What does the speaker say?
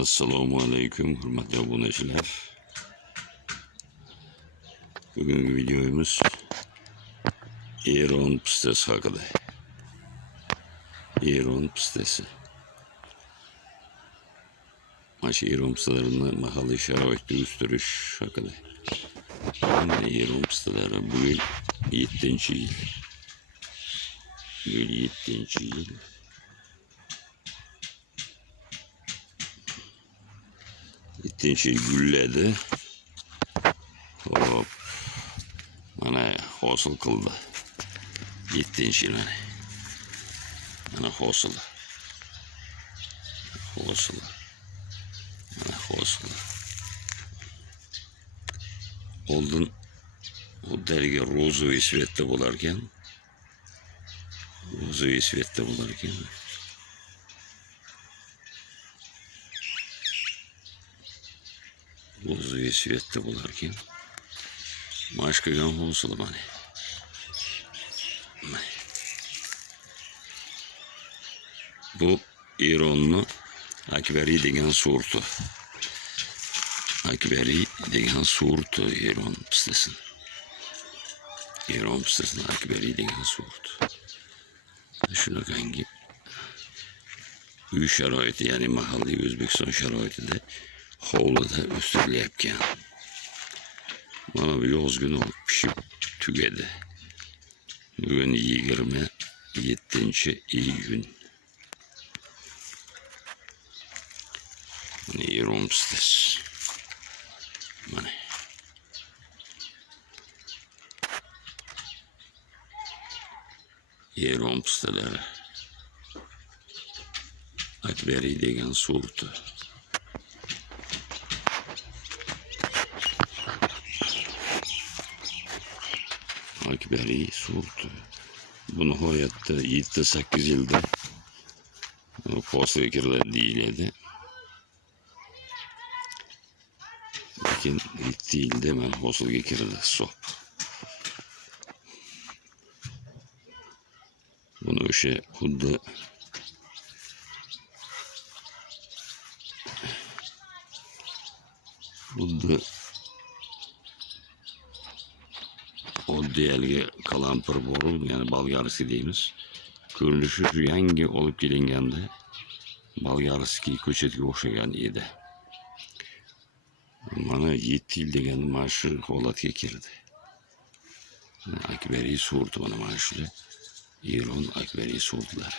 Assalomu alaykum hurmatli obunachilar. Bugungi videomiz Eron pistasi haqida. Eron pistasi. Mana shu Eron pistalarini mahalliy sharoitda o'stirish haqida. Eron pistalari bu yil 7-yil. Bu yil 7-yil. Gulladi. Hop. Mana hosil qildi. 7-yil mana. Mana hosil. Mana hosil. Oldin xuddaligi rozoviy svetda bo'lar ekan. Rozoviy svetda bo'lar ekan. Mash qilgan hosil mana. Bu Eron'ni Akbari degan sorti. Eron pistasini. Akbari degan sort. Shunaqangi uy sharoiti, ya'ni mahalliy O'zbekiston sharoitida hovlida o'stirilayotgan. Mana bu yoz kuni pishib tugadi. Bugun 27-iyun. Mana Eron pistasi. Mana. Eron pistalari. Akbari degan sorti. Akbari sorti. Bu nihoyatda 7-8 yilda hosilga kiriladi deyiladi. Lekin 7 yilda men hosilga kirdi hisob. Buni o'sha xuddi oddiyalga qalampir borib, ya'ni bolgarskiy deymiz. Ko'rinishi shu yangi olib kelinganda bolgarskiy ko'chatga o'xshagan edi. Mana 7 yil deganda mana shu holatga kirdi. Akbari sorti mana shu. Eron Akbari sortlar.